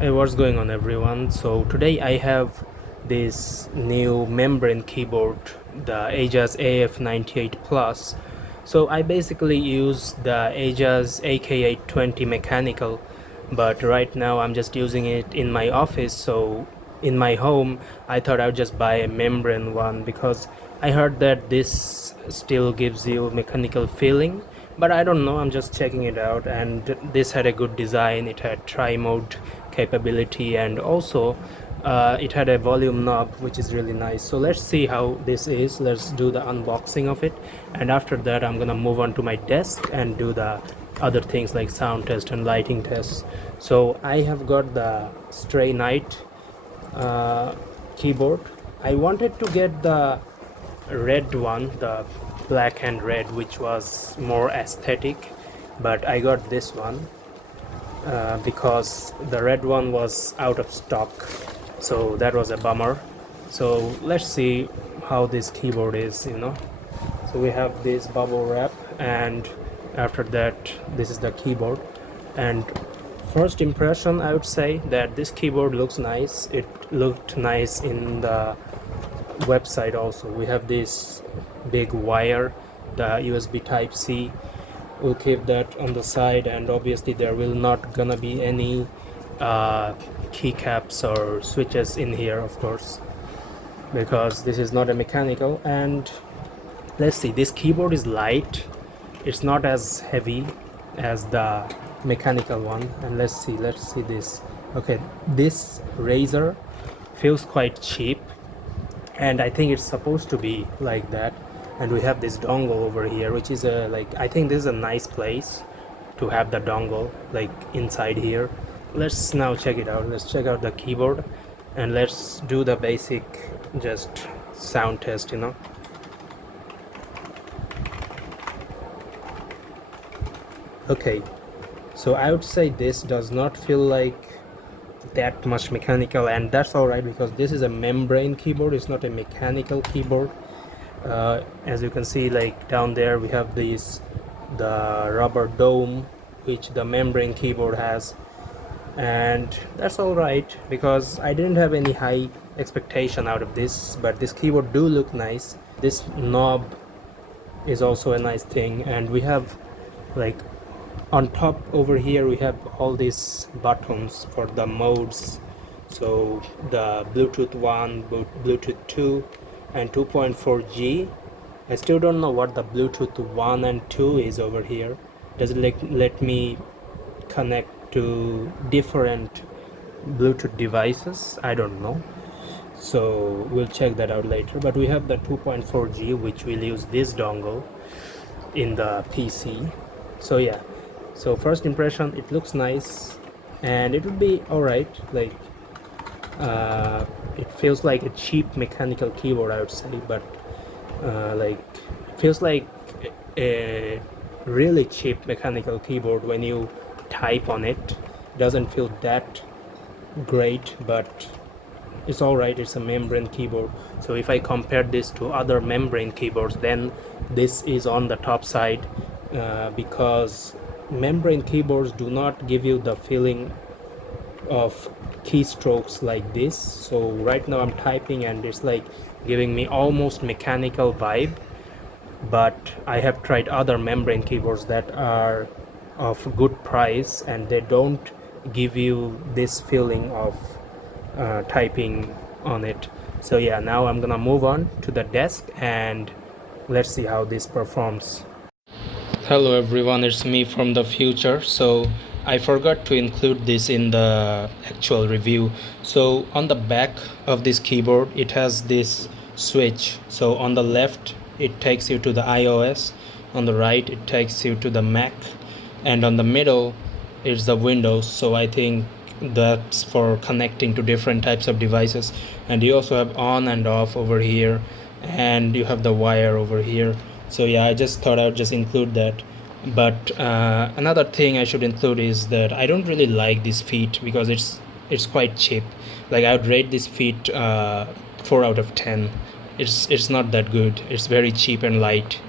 Hey, what's going on, everyone? So today I have this new membrane keyboard, the Ajazz AF98 Plus. So I basically use the Ajazz AK820 mechanical, but right now I'm just using it in my office. So in my home I thought I would just buy a membrane one because I heard that this still gives you mechanical feeling, but I don't know, I'm just checking it out, and this had a good design. It had tri-mode capability, and also it had a volume knob, which is really nice. So let's see how this is. Let's do the unboxing of it, and after that I'm gonna move on to my desk and do the other things like sound test and lighting tests. So I have got the Stray Night keyboard. I wanted to get the red one, the black and red, which was more aesthetic, but I got this one because the red one was out of stock, so that was a bummer. So let's see how this keyboard is. So we have this bubble wrap, and after that this is the keyboard. And first impression, I would say that this keyboard looks nice. It looked nice in the website also. We have this big wire, the USB type C. We'll keep that on the side, and obviously there will not gonna be any keycaps or switches in here, of course, because this is not a mechanical. And let's see, this keyboard is light. It's not as heavy as the mechanical one. And let's see this. Okay, this razor feels quite cheap, and I think it's supposed to be like that. And we have this dongle over here, which is a like, I think this is a nice place to have the dongle, like inside here. Let's now check it out. Let's check out the keyboard, and let's do the basic just sound test. Okay, so I would say this does not feel like that much mechanical, and that's all right because this is a membrane keyboard. It's not a mechanical keyboard. As you can see, like down there we have the rubber dome which the membrane keyboard has, and that's all right because I didn't have any high expectation out of this. But this keyboard do look nice. This knob is also a nice thing, and we have, like, on top over here we have all these buttons for the modes. So the Bluetooth 1, Bluetooth 2 and 2.4G. I still don't know what the Bluetooth 1 and 2 is over here. Does it let me connect to different Bluetooth devices? I don't know, so we'll check that out later. But we have the 2.4G, which will use this dongle in the PC. So yeah, so first impression, it looks nice, and it would be alright. Like it feels like a cheap mechanical keyboard, I would say, but like it feels like a really cheap mechanical keyboard when you type on it. It doesn't feel that great, but it's alright. It's a membrane keyboard. So if I compare this to other membrane keyboards, then this is on the top side, because membrane keyboards do not give you the feeling of keystrokes like this. So right now I'm typing and it's like giving me almost mechanical vibe. But I have tried other membrane keyboards that are of good price, and they don't give you this feeling of typing on it. So yeah, now I'm gonna move on to the desk and let's see how this performs. Hello everyone, it's me from the future. So I forgot to include this in the actual review. So on the back of this keyboard it has this switch. So on the left it takes you to the iOS, on the right it takes you to the Mac, and on the middle is the Windows. So I think that's for connecting to different types of devices. And you also have on and off over here, and you have the wire over here. So yeah, I just thought I would just include that. But another thing I should include is that I don't really like this feet because it's quite cheap. Like, I would rate this feet 4 out of 10. It's not that good. It's very cheap and light.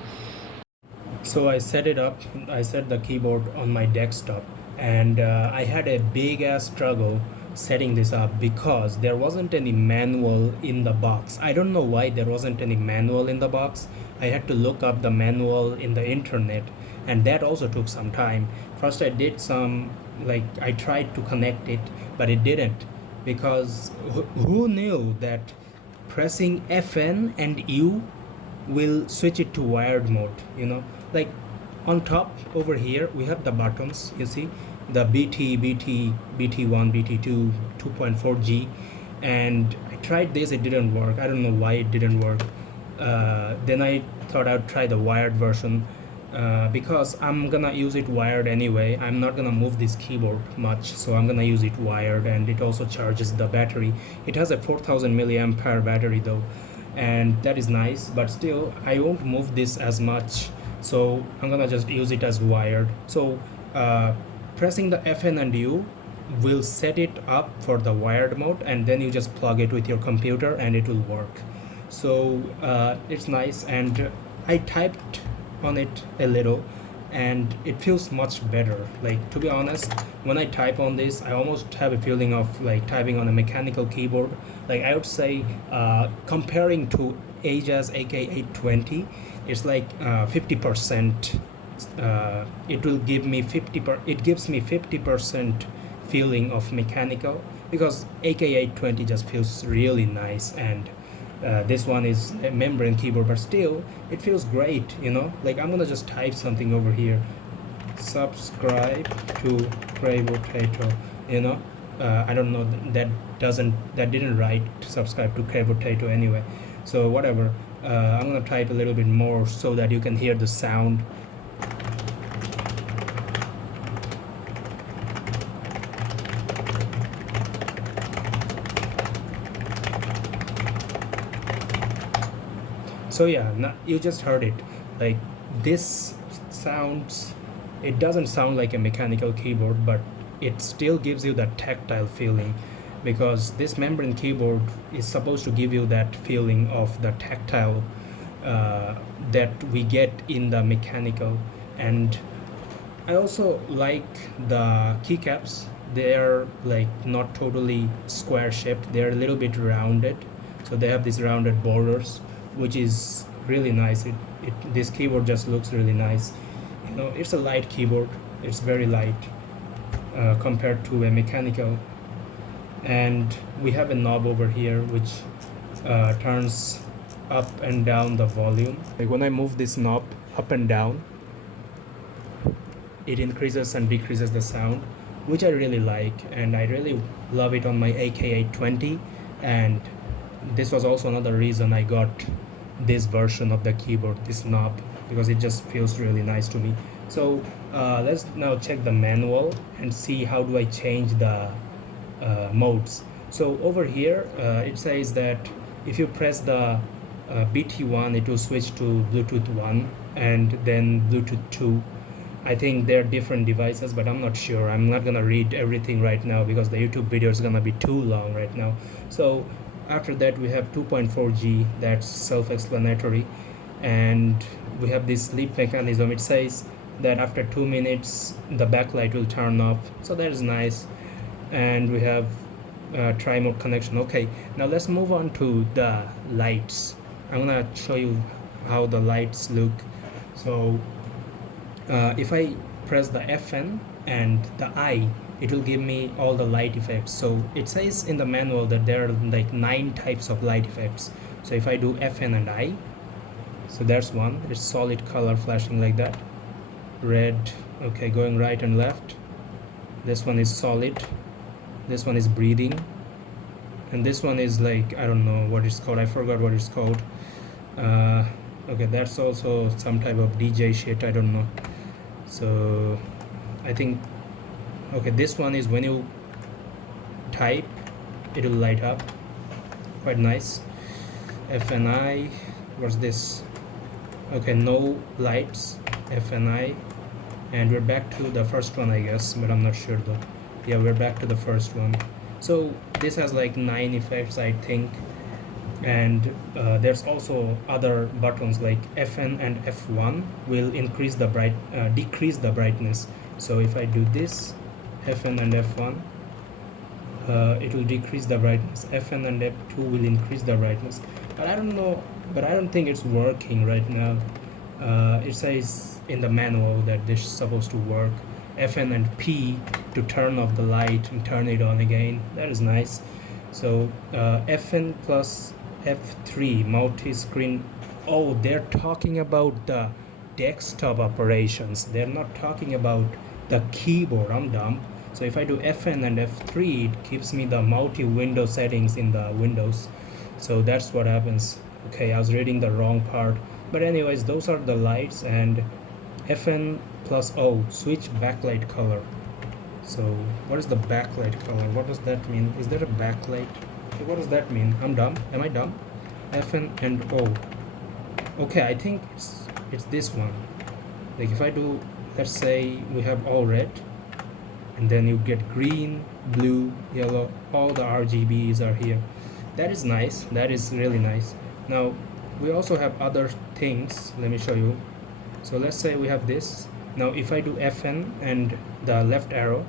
So I set it up. I set the keyboard on my desktop, and I had a big ass struggle setting this up because there wasn't any manual in the box. I don't know why there wasn't any manual in the box. I had to look up the manual in the internet, and that also took some time. First I did some, like, I tried to connect it, but it didn't, because who knew that pressing Fn and U will switch it to wired mode, you know? Like, on top over here we have the buttons, you see, the BT, BT1, BT2, 2.4G, and I tried this, it didn't work. I don't know why it didn't work. Then I thought I'd try the wired version, because I'm gonna use it wired anyway. I'm not gonna move this keyboard much, so I'm gonna use it wired, and it also charges the battery. It has a 4000 milliamp hour battery though, and that is nice, but still I won't move this as much, so I'm gonna just use it as wired. So pressing the Fn and U will set it up for the wired mode, and then you just plug it with your computer and it will work. So it's nice, and I typed on it a little and it feels much better. Like, to be honest, when I type on this, I almost have a feeling of like typing on a mechanical keyboard. Like, I would say comparing to Ajazz AK820, it's like 50%. It will give me it gives me 50% feeling of mechanical, because AK820 just feels really nice, and this one is a membrane keyboard, but still it feels great, you know? Like, I'm gonna just type something over here, subscribe to Potato, you know? I don't know, that didn't write subscribe to Potato anyway, so whatever. I'm gonna type a little bit more so that you can hear the sound. So yeah, you just heard it. Like, this sounds, it doesn't sound like a mechanical keyboard, but it still gives you that tactile feeling, because this membrane keyboard is supposed to give you that feeling of the tactile that we get in the mechanical. And I also like the keycaps. They're like not totally square shaped, they're a little bit rounded, so they have these rounded borders, which is really nice. This keyboard just looks really nice. You know, it's a light keyboard, it's very light compared to a mechanical. And we have a knob over here which turns up and down the volume. Like, when I move this knob up and down, it increases and decreases the sound, which I really like, and I really love it on my AK820. And this was also another reason I got this version of the keyboard, this knob, because it just feels really nice to me. So let's now check the manual and see how do I change the modes. So over here it says that if you press the BT1, it will switch to Bluetooth 1 and then Bluetooth 2. I think they're different devices, but I'm not sure. I'm not gonna read everything right now because the YouTube video is gonna be too long right now. So after that we have 2.4G, that's self-explanatory, and we have this sleep mechanism. It says that after 2 minutes the backlight will turn off, so that is nice. And we have tri-mode connection. Okay, now let's move on to the lights. I'm gonna show you how the lights look. So if I press the Fn and the I, it will give me all the light effects. So it says in the manual that there are like 9 types of light effects. So if I do Fn and I, so there's one, it's solid color flashing like that, red, okay, going right and left. This one is solid, this one is breathing, and this one is like, I don't know what it's called, I forgot what it's called. Okay, that's also some type of DJ shit, I don't know. So I think, okay, this one is when you type it will light up, quite nice. FNI, what's this? Okay, no lights, FNI, and we're back to the first one, I guess, but I'm not sure though. Yeah, we're back to the first one. So this has like 9 effects, I think. And there's also other buttons like Fn and F1 will increase the decrease the brightness. So if I do this, Fn and F1, it will decrease the brightness. Fn and F2 will increase the brightness, but I don't know, but I don't think it's working right now. It says in the manual that this is supposed to work. Fn and P to turn off the light and turn it on again. That is nice. So Fn plus F3 multi-screen. Oh, they're talking about the desktop operations. They're not talking about the keyboard. I'm dumb. So if I do Fn and F3, it gives me the multi-window settings in the Windows. So that's what happens. Okay, I was reading the wrong part. But anyways, those are the lights, and Fn plus O, switch backlight color. So what is the backlight color? What does that mean? Is there a backlight? What does that mean? I'm dumb. Am I dumb? Fn and O. Okay, I think it's this one. Like if I do, let's say we have all red, and then you get green, blue, yellow, all the RGBs are here. That is nice. That is really nice. Now we also have other things. Let me show you. So let's say we have this. Now if I do Fn and the left arrow,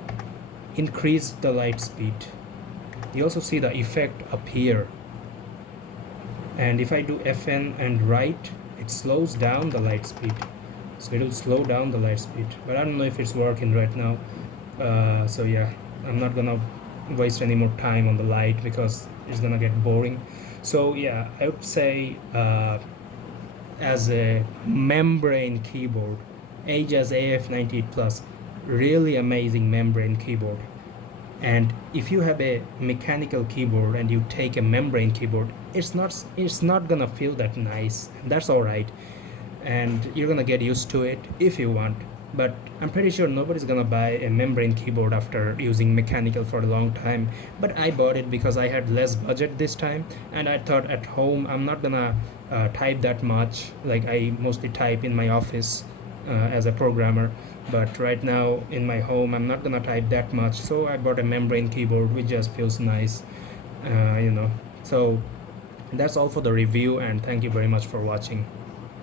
increase the light speed. You also see the effect up here. And if I do Fn and right, it slows down the light speed. So it will slow down the light speed. But I don't know if it's working right now. So yeah, I'm not gonna waste any more time on the light because it's gonna get boring. So yeah, I would say as a membrane keyboard, Ajazz AF98 Plus, really amazing membrane keyboard. And if you have a mechanical keyboard and you take a membrane keyboard, it's not gonna feel that nice. That's all right, and you're gonna get used to it if you want. But I'm pretty sure nobody's gonna buy a membrane keyboard after using mechanical for a long time. But I bought it because I had less budget this time, and I thought at home I'm not gonna type that much. Like I mostly type in my office as a programmer, but right now in my home I'm not gonna type that much. So I bought a membrane keyboard which just feels nice, So that's all for the review, and thank you very much for watching.